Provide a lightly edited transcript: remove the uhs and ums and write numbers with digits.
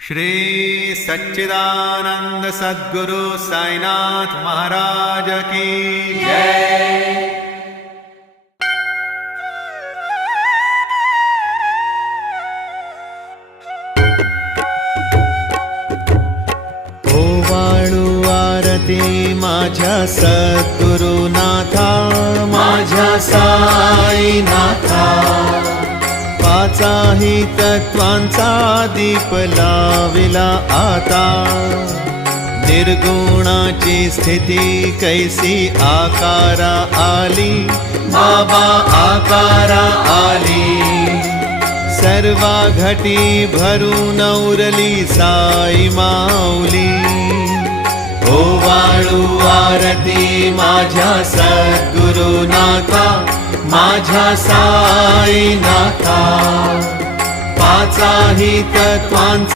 श्री सच्चिदानंद सद्गुरु साईनाथ महाराज की जय। ओवाळू आरती माझ्या सद्गुरुनाथा, माझ्या साईनाथा। पाचाही तत्वांचा दीप लाविला आता, निर्गुणाची स्थिती कैसी आकारा आली, बाबा आकारा आली। सर्वा घटी भरून उरली साई माऊली। ओवाळू आरती माझ्या सद्गुरुनाथा, माझ्या साईनाथा। पाचाही तत्वांचा